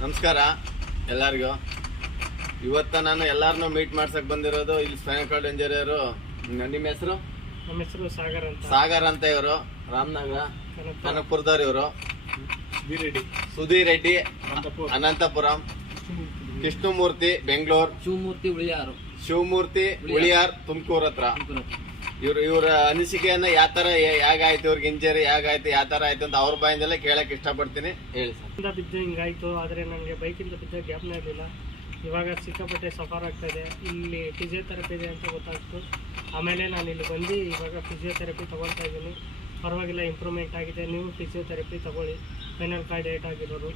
ನಮಸ್ಕಾರ ಎಲ್ಲರಿಗೂ. ಇವತ್ತ ನಾನು ಎಲ್ಲಾರನ್ನೂ ಮೀಟ್ ಮಾಡ್ಸಕ್ ಬಂದಿರೋದು ಇಲ್ಲಿ ಸ್ಪೈನಲ್ ಕಾರ್ಡ್ ಇಂಜಿನಿಯರು ನಿಮ್ಮ ಹೆಸರು? ನಮ್ಮ ಹೆಸರು ಸಾಗರ್ ಅಂತ. ಸಾಗರ್ ಅಂತ ಇವರು. ರಾಮನಗರ. ಕನಕ ಕನಕಪುರದವ್ರು ಇವರು. ಸುಧೀರ್ ರೆಡ್ಡಿ. ಅನಂತಪುರ. ಅನಂತಪುರಂ. ಕೃಷ್ಣಮೂರ್ತಿ ಬೆಂಗಳೂರು. ಶಿವಮೂರ್ತಿ ಉಳಿಯಾರು. ಶಿವಮೂರ್ತಿ ಉಳಿಯಾರ್ ತುಮಕೂರು ಹತ್ರ. ಇವ್ರ ಇವ್ರ ಅನಿಸಿಕೆಯನ್ನ ಯಾವ ತರ ಹೇಗಾಯ್ತು ಇವ್ರಿಗೆ ಇಂಜರಿ ಹೇಗಾಯ್ತು ಯಾವ ತರ ಆಯ್ತು ಅಂತ ಅವ್ರ ಬಾಯಿಂದಲೇ ಕೇಳಕ್ ಇಷ್ಟಪಡ್ತೀನಿ. ಹೇಳಿ ಸರ್. ಬಿದ್ದು ಹಿಂಗಾಯ್ತು ಆದರೆ ನನಗೆ ಬೈಕಿಂದ ಬಿದ್ದ ಗ್ಯಾಪ್ನೇ ಇರಲಿಲ್ಲ. ಇವಾಗ ಸಿಕ್ಕಾಪಟ್ಟೆ ಸಫರ್ ಆಗ್ತಾ ಇದೆ. ಇಲ್ಲಿ ಫಿಸಿಯೋಥೆರಪಿ ಇದೆ ಅಂತ ಗೊತ್ತಾಗ್ತು ಆಮೇಲೆ ನಾನು ಇಲ್ಲಿ ಬಂದು ಇವಾಗ ಫಿಸಿಯೋಥೆರಪಿ ತಗೊಳ್ತಾ ಇದ್ದೀನಿ. ಪರವಾಗಿಲ್ಲ ಇಂಪ್ರೂವ್ಮೆಂಟ್ ಆಗಿದೆ. ನೀವು ಫಿಸಿಯೋಥೆರಪಿ ತಗೊಳ್ಳಿ. ಫೈನಲ್ ಕಾರ್ಡ್ ಏಟ್ ಆಗಿರೋರು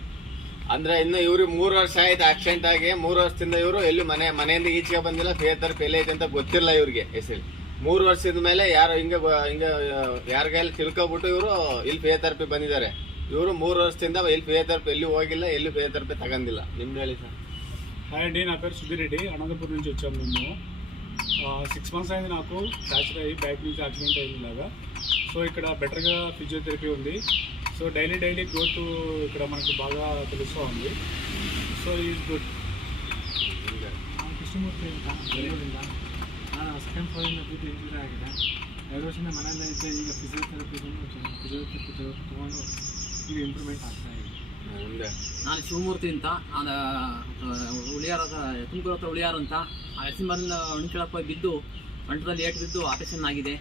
ಅಂದ್ರೆ ಇನ್ನು ಇವ್ರು ಮೂರು ವರ್ಷ ಆಯ್ತು ಆಕ್ಸಿಡೆಂಟ್ ಆಗಿ ಮೂರು ವರ್ಷದಿಂದ ಇವರು ಎಲ್ಲಿ ಮನೆ ಮನೆಯಿಂದ ಈಚೆಗೆ ಬಂದಿಲ್ಲ ಫಿಸಿಯೋಥೆರಪಿ ಎಲ್ಲೈತೆ ಐತೆ ಅಂತ ಗೊತ್ತಿಲ್ಲ ಇವ್ರಿಗೆ ಹೆಸರು ಮೂರು ವರ್ಷದ ಮೇಲೆ ಯಾರು ಹಿಂಗೆ ಹಿಂಗೆ ಯಾರ ಕೈಯಲ್ಲಿ ತಿಳ್ಕೊಬಿಟ್ಟು ಇವರು ಇಲ್ಲಿ ಫಿಯೋಥೆರಪಿ ಬಂದಿದ್ದಾರೆ. ಇವರು ಮೂರು ವರ್ಷದಿಂದ ಇಲ್ಲಿ ಫಿಯೋಥೆರಪಿ ಎಲ್ಲಿ ಹೋಗಿಲ್ಲ ಎಲ್ಲಿ ಫಿಯೋಥೆರಪಿ ತಗೊಂಡಿಲ್ಲ. ನಿಮ್ದು ಹೇಳಿ ಸರ್. హాయ్ అండి నా పేరు సుధీరెడ్డి అనంతపురం నుంచి వచ్చాము మేము సిక్స్ మంత్స్ అయింది నాకు ఫ్రాక్చర్ అయ్యి బ్యాక్ నుంచి యాక్సిడెంట్ అయ్యేలాగా సో ఇక్కడ బెటర్గా ఫిజియోథెరపీ ఉంది సో డైలీ డైలీ గ్రోత్ ఇక్కడ మనకు బాగా తెలుస్తూ ఉంది సో ఈ గుడ్ కృష్ణమూర్తి ನಾನು ಸೆಕೆಂಡ್ ಫ್ಲೋರಿಂದ ಬಿದ್ದು ಇಂಜುರಿ ಆಗಿದೆ. ಎರಡು ವರ್ಷದಿಂದ ಮನೆಯಲ್ಲೇ ಇದ್ದೆ ಈಗ ಫಿಸಿಯೋಥೆರಪಿ ಫಿಸಿಯೋಥೆರಪಿ ತೊಗೊಂಡು ಈಗ ಇಂಪ್ರೂವ್ಮೆಂಟ್ ಆಗ್ತಾ ಇದೆ. ನಾನು ಶಿವಮೂರ್ತಿ ಅಂತ ನಾನು ಉಳಿಯಾರ ತುಮಕೂರು ಹತ್ರ ಉಳಿಯಾರ ಅಂತ ಆ ಉಣ್ಕೆಳಕ್ಕೆ ಹೋಗಿ ಬಿದ್ದು ಮಂಟದಲ್ಲಿ ಏಟು ಬಿದ್ದು ಆಪರೇಷನ್ ಆಗಿದೆ.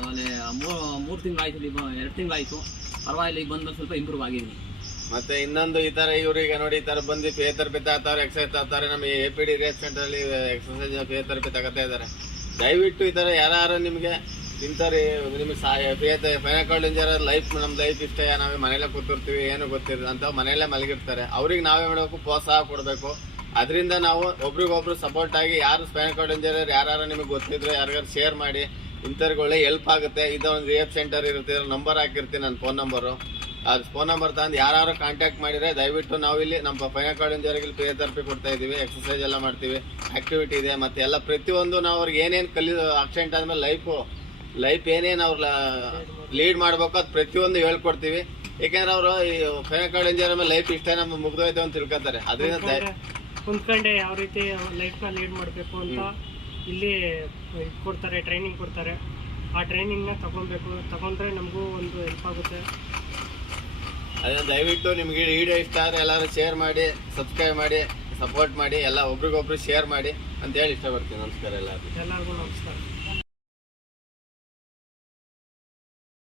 ಆಮೇಲೆ ಅಲ್ಲಿ ಮೂರು ತಿಂಗಳಾಯ್ತು ಇಲ್ಲಿ ಎರಡು ತಿಂಗಳಾಯಿತು. ಪರವಾಗಿಲ್ಲ ಈಗ ಬಂದು ಸ್ವಲ್ಪ ಇಂಪ್ರೂವ್ ಆಗಿದ್ದೀನಿ. ಮತ್ತೆ ಇನ್ನೊಂದು ಈ ತರ ಇವ್ರಿಗೆ ನೋಡಿ ಈ ತರ ಬಂದು ಫಿಜಿಯೋಥೆರಪಿ ತಾತಾರೆ ಎಕ್ಸರ್ಸೈಸ್ ತಾತಾರೆ ನಮ್ಮ A P D race centre ಅಲ್ಲಿ ಎಕ್ಸರ್ಸೈಸ್ ಫಿಜಿಯೋಥೆರಪಿ ತಗೋತಾ ಇದ್ದಾರೆ ದಯವಿಟ್ಟು ಈ ತರ ಯಾರು ನಿಮ್ಗೆ ನಿಮಗೆ ನಿಮ್ಗೆ ಫೈನಲ್ ಕಾರ್ಡ್ ಇಂಜರ್ ಲೈಫ್ ನಮ್ ಲೈಫ್ ಇಷ್ಟ, ನಾವೇ ಮನೇಲೆ ಕೂತಿರ್ತೀವಿ, ಏನು ಗೊತ್ತಿರಲಿ ಅಂತ ಮನೆಯಲ್ಲೇ ಮಲಗಿರ್ತಾರೆ. ಅವ್ರಿಗೆ ನಾವೇ ಮಾಡಬೇಕು, ಪ್ರೋತ್ಸಾಹ ಕೊಡಬೇಕು. ಅದರಿಂದ ನಾವು ಒಬ್ರಿಗೊಬ್ರು ಸಪೋರ್ಟ್ ಆಗಿ ಯಾರು ಕಾರ್ಡ್ ಇಂಜರ್ ಯಾರು ನಿಮಗೆ ಗೊತ್ತಿದ್ರೆ ಯಾರಿಗಾರು ಶೇರ್ ಮಾಡಿ, ಇಂಥವ್ರಿಗೆ ಒಳ್ಳೆ ಹೆಲ್ಪ್ ಆಗುತ್ತೆ. ಇದೊಂದು ರಿಯಪ್ ಸೆಂಟರ್ ಇರುತ್ತೆ ನಂಬರ್ ಹಾಕಿರ್ತೀನಿ ನನ್ನ ಫೋನ್ ನಂಬರು ಅದು ಫೋನ್ ನಂಬರ್ ತಂದು ಯಾರು ಕಾಂಟ್ಯಾಕ್ಟ್ ಮಾಡಿದ್ರೆ ದಯವಿಟ್ಟು ನಾವು ಇಲ್ಲಿ ನಮ್ಮ ಫೈನಲ್ ಕಾರ್ಡ್ ಇಂಜರಿಗೆ ಫಿಸಿಯೋಥೆರಪಿ ಕೊಡ್ತಾ ಇದೀವಿ ಎಕ್ಸಸೈಸ್ ಎಲ್ಲ ಮಾಡ್ತೀವಿ ಆಕ್ಟಿವಿಟಿ ಇದೆ ಮತ್ತೆ ಎಲ್ಲ ಪ್ರತಿಯೊಂದು ನಾವು ಅವ್ರಿಗೆ ಏನೇನು ಕಲಿ ಆಕ್ಸಿಡೆಂಟ್ ಆದ್ಮೇಲೆ ಲೈಫು ಲೈಫ್ ಏನೇನು ಅವ್ರ ಲೀಡ್ ಮಾಡ್ಬೇಕು ಅದು ಪ್ರತಿಯೊಂದು ಹೇಳ್ಕೊಡ್ತೀವಿ. ಯಾಕೆಂದ್ರೆ ಅವರು ಈ ಫೈನಲ್ ಕಾರ್ಡ್ ಇಂಜರ್ ಮೇಲೆ ಲೈಫ್ ಇಷ್ಟ ನಮ್ಮ ಮುಗ್ದೋಯ್ತು ಅಂತ ತಿಳ್ಕೊತಾರೆ. ಅದರಿಂದ ಕುಂತ್ಕೊಂಡೆ ಯಾವ ರೀತಿ ಲೈಫ್ನ ಲೀಡ್ ಮಾಡಬೇಕು ಅಂತ ಇಲ್ಲಿ ಕೊಡ್ತಾರೆ ಟ್ರೈನಿಂಗ್ ಕೊಡ್ತಾರೆ. ಆ ಟ್ರೈನಿಂಗ್ನ ತಗೊಬೇಕು. ತಗೊಂಡ್ರೆ ನಮಗೂ ಒಂದು ಹೆಲ್ಪ್ ಆಗುತ್ತೆ. ಅದನ್ನ ದಯವಿಟ್ಟು ನಿಮಗೆ ವಿಡಿಯೋ ಇಷ್ಟ ಆದರೆ ಎಲ್ಲರೂ ಶೇರ್ ಮಾಡಿ ಸಬ್ಸ್ಕ್ರೈಬ್ ಮಾಡಿ ಸಪೋರ್ಟ್ ಮಾಡಿ, ಎಲ್ಲ ಒಬ್ರಿಗೊಬ್ರು ಶೇರ್ ಮಾಡಿ ಅಂತ ಹೇಳಿ ಇಷ್ಟಪಡ್ತೀನಿ. ನಮಸ್ಕಾರ ಎಲ್ಲರಿಗೂ. ಎಲ್ಲರಿಗೂ ನಮಸ್ಕಾರ.